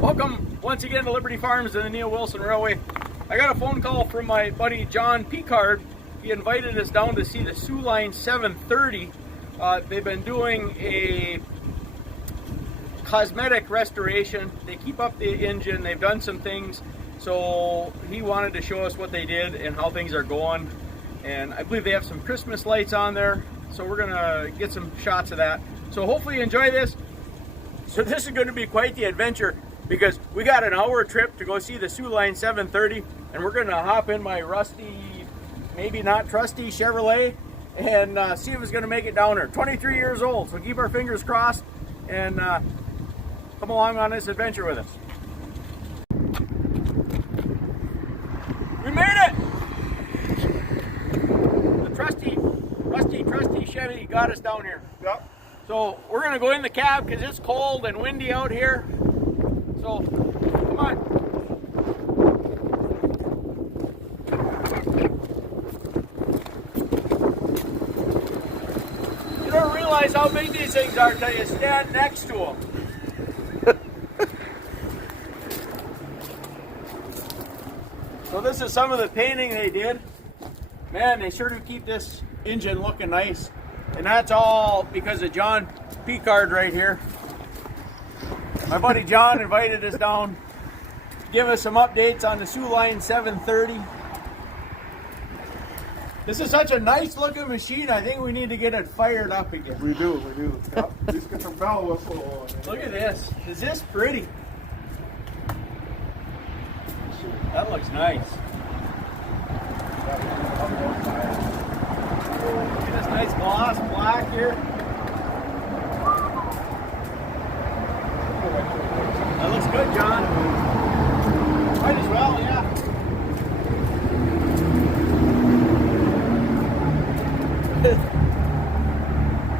Welcome once again to Liberty Farms and the Neil Wilson Railway. I got a phone call from my buddy John Picard. He invited us down to see the Soo Line 730. They've been doing a cosmetic restoration. They keep up the engine. They've done some things. So he wanted to show us what they did and how things are going. And I believe they have some Christmas lights on there. So we're gonna get some shots of that. So hopefully you enjoy this. So this is going to be quite the adventure because we got an hour trip to go see the Soo Line 730, and we're going to hop in my rusty, maybe not trusty Chevrolet and see if it's going to make it down there. 23 years old, so keep our fingers crossed and come along on this adventure with us. We made it! The trusty Chevy got us down here. Yep. So we're gonna go in the cab because it's cold and windy out here. So come on. You don't realize how big these things are until you stand next to them. So this is some of the painting they did. Man, they sure do keep this engine looking nice. And that's all because of John Picard right here. My buddy John invited us down to give us some updates on the Soo Line 730. This is such a nice looking machine. I think we need to get it fired up again. We do. Yep. Let's get some bell whistle on. Look at this. Is this pretty? That looks nice. Look at this nice gloss black here. That looks good, John. Might as well, yeah.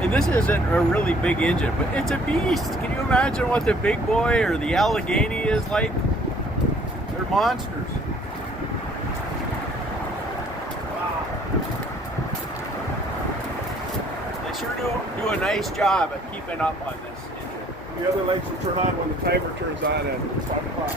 And this isn't a really big engine, but it's a beast. Can you imagine what the big boy or the Allegheny is like? They're monsters. They sure do a nice job at keeping up on this engine. The other lights will turn on when the timer turns on at 5 o'clock.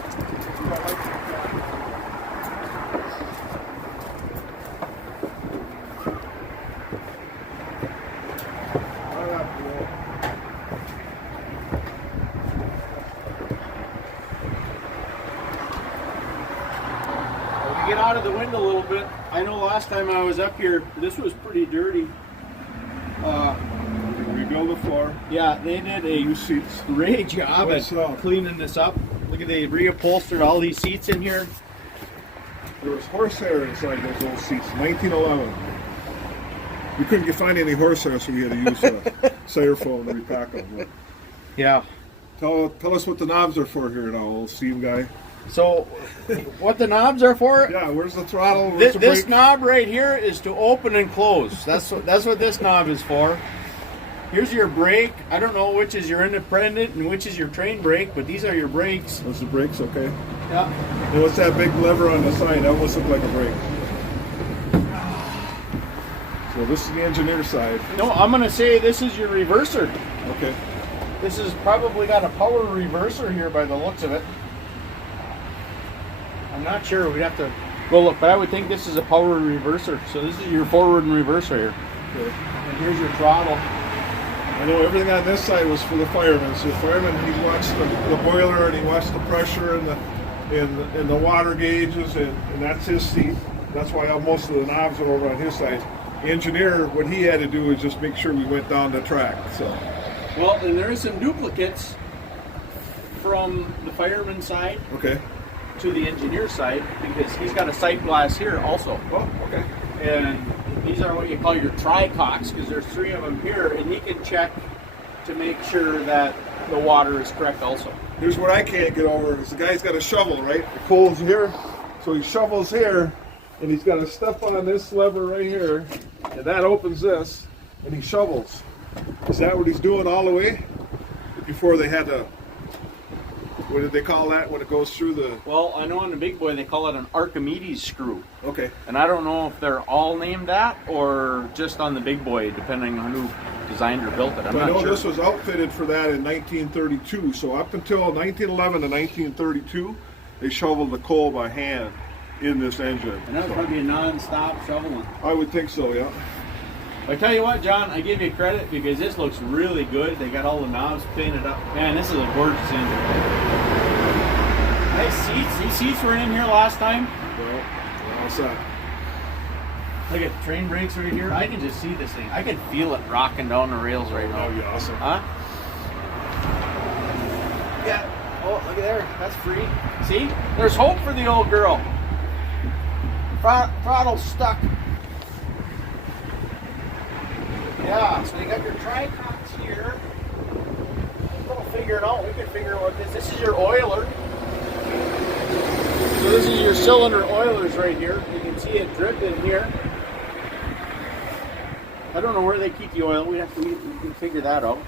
Get out of the wind a little bit. I know last time I was up here, this was pretty dirty. Rebuild the floor. Yeah, they did a great job at cleaning this up. Look at they reupholstered all these seats in here. There was horsehair inside those old seats, 1911. We couldn't find any horsehair, so we had to use Styrofoam to repack them. Yeah. Tell us what the knobs are for here now, old steam guy. So, what the knobs are for? Yeah, where's the throttle? Where's This knob right here is to open and close. That's what this knob is for. Here's your brake. I don't know which is your independent and which is your train brake, but these are your brakes. Those are brakes, okay. Yeah. And what's that big lever on the side? That almost looks like a brake. So this is the engineer side. No, I'm going to say this is your reverser. Okay. This has probably got a power reverser here by the looks of it. I'm not sure. We'd have to go look, but I would think this is a power reverser. So this is your forward and reverse right here. Okay. And here's your throttle. I know everything on this side was for the fireman. So the fireman, he watched the boiler and he watched the pressure and the water gauges, and that's his seat. That's why most of the knobs are over on his side. The engineer, what he had to do was just make sure we went down the track. So. Well, and there is some duplicates from the fireman's side. Okay. To the engineer side, because he's got a sight glass here also. Oh, okay. And these are what you call your tri-cocks, because there's 3 of them here, and he can check to make sure that the water is correct also. Here's what I can't get over, is the guy's got a shovel, right? It pulls here, so he shovels here, and he's got to step on this lever right here, and that opens this, and he shovels. Is that what he's doing all the way? Before they had to... What did they call that when it goes through the... Well, I know on the big boy they call it an Archimedes screw. Okay. And I don't know if they're all named that or just on the big boy, depending on designed or built it. I'm So I not know sure. this was outfitted for that in 1932. So up until 1911 to 1932, they shoveled the coal by hand in this engine. And that would probably be a non-stop shoveling. I would think so, yeah. I tell you what, John, I give you credit because this looks really good. They got all the knobs painted up. Man, this is a gorgeous engine. Nice seats. These seats were in here last time. Well, all set. Look at train brakes right here. I can just see this thing. I can feel it rocking down the rails right now. That'd be awesome. Huh? Yeah. Oh, look at there. That's free. See? There's hope for the old girl. Throttle's stuck. Yeah, so you got your tricots here. We'll figure it out. We can figure out what this is. This is your oiler. So this is your cylinder oilers right here. You can see it dripping here. I don't know where they keep the oil. We can figure that out.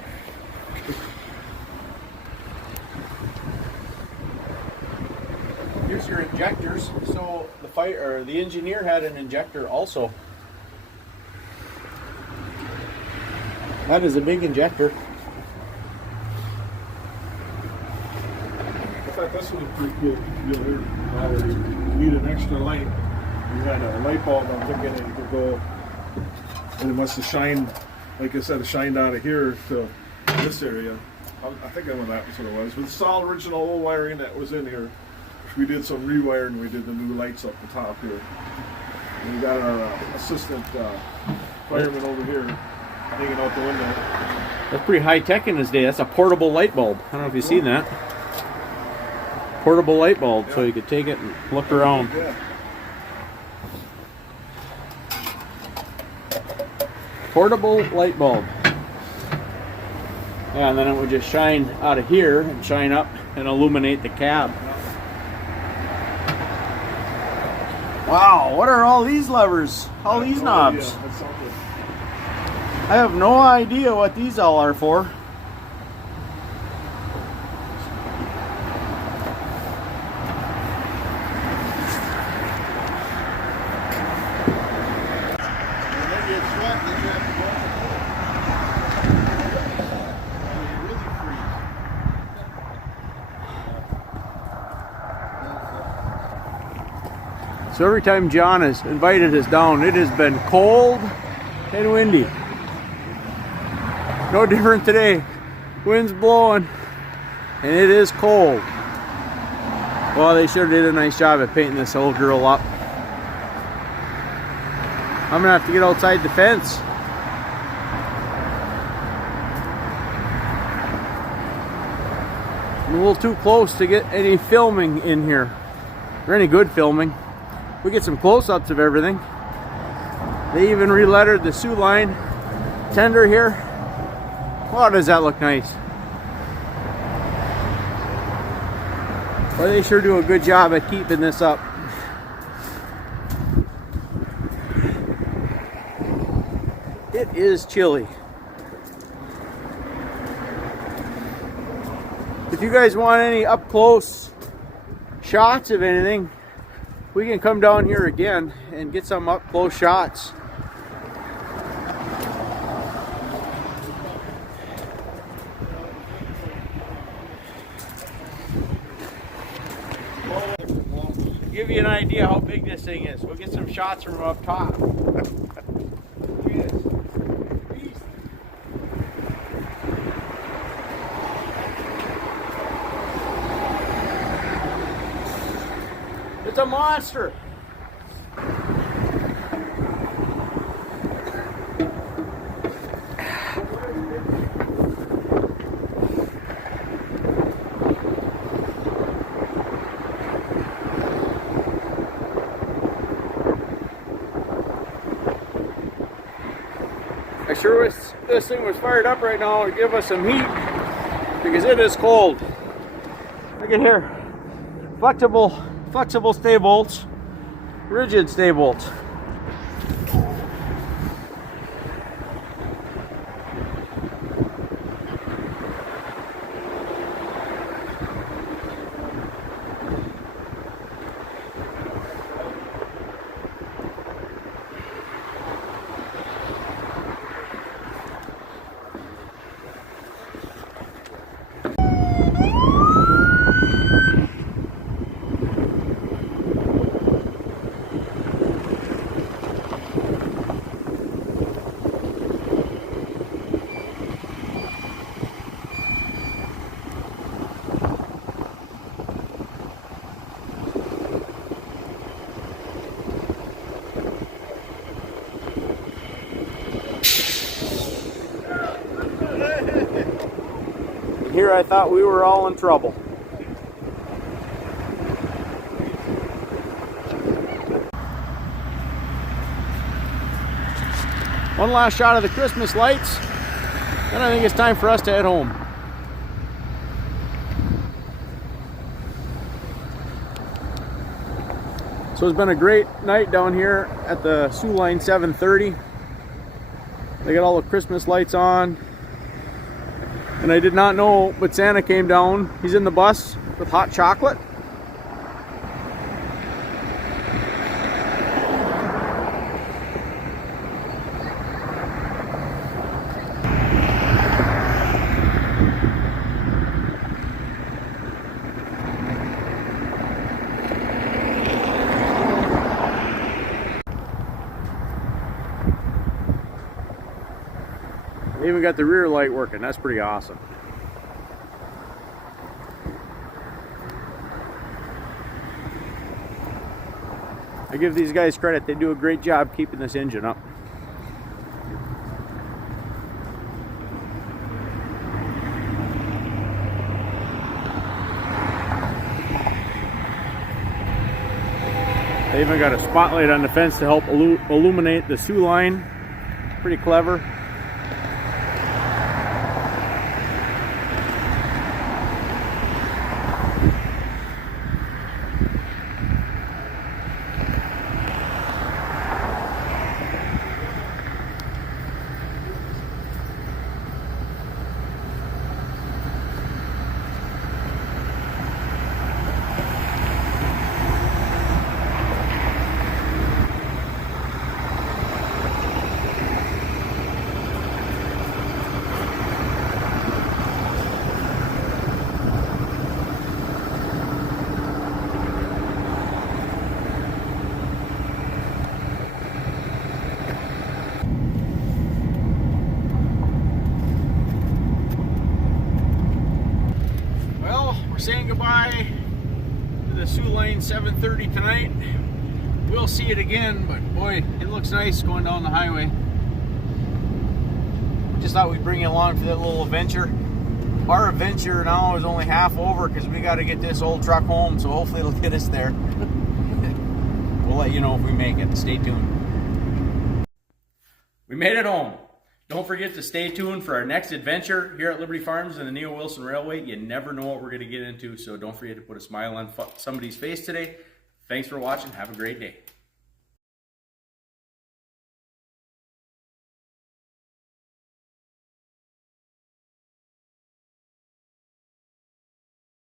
Here's your injectors. So the engineer had an injector also. That is a big injector. I thought this was pretty cool. You need an extra light. You had a light bulb, I'm thinking it could go, and it must have shined, like I said, it shined out of here to this area. I think that was what it was. It's all original old wiring that was in here. We did some rewiring. We did the new lights up the top here. And we got our assistant fireman over here hanging out the window. That's pretty high tech in this day. That's a portable light bulb. I don't know if you've seen that. Portable light bulb, so you could take it and look around. Yeah. Portable light bulb. Yeah, and then it would just shine out of here and shine up and illuminate the cab. Wow, what are all these levers? All these knobs? That's something. I have no idea what these all are for. So every time John has invited us down, it has been cold and windy. No different today. Wind's blowing and it is cold. Well, they sure did a nice job at painting this old girl up. I'm gonna have to get outside the fence. I'm a little too close to get any filming in here, or any good filming. We get some close-ups of everything. They even re-lettered the Soo Line tender here. Wow, does that look nice. Well, they sure do a good job at keeping this up. It is chilly. If you guys want any up-close shots of anything, we can come down here again and get some up-close shots. To give you an idea how big this thing is, we'll get some shots from up top. Look at this. Beast. It's a monster. I sure wish this thing was fired up right now to give us some heat because it is cold. Look at here. Flexible stay bolts, rigid stay bolts. I thought we were all in trouble. One last shot of the Christmas lights, then I think it's time for us to head home. So it's been a great night down here at the Soo Line 730. They got all the Christmas lights on. And I did not know, but Santa came down. He's in the bus with hot chocolate. They even got the rear light working. That's pretty awesome. I give these guys credit. They do a great job keeping this engine up. They even got a spotlight on the fence to help illuminate the Soo Line. Pretty clever. We're saying goodbye to the Soo Line 730 tonight. We'll see it again, but boy, it looks nice going down the highway. Just thought we'd bring you along for that little adventure. Our adventure now is only half over because we got to get this old truck home, so hopefully it'll get us there. We'll let you know if we make it. Stay tuned. We made it home. Don't forget to stay tuned for our next adventure here at Liberty Farms and the Neil Wilson Railway. You never know what we're going to get into, so don't forget to put a smile on somebody's face today. Thanks for watching. Have a great day.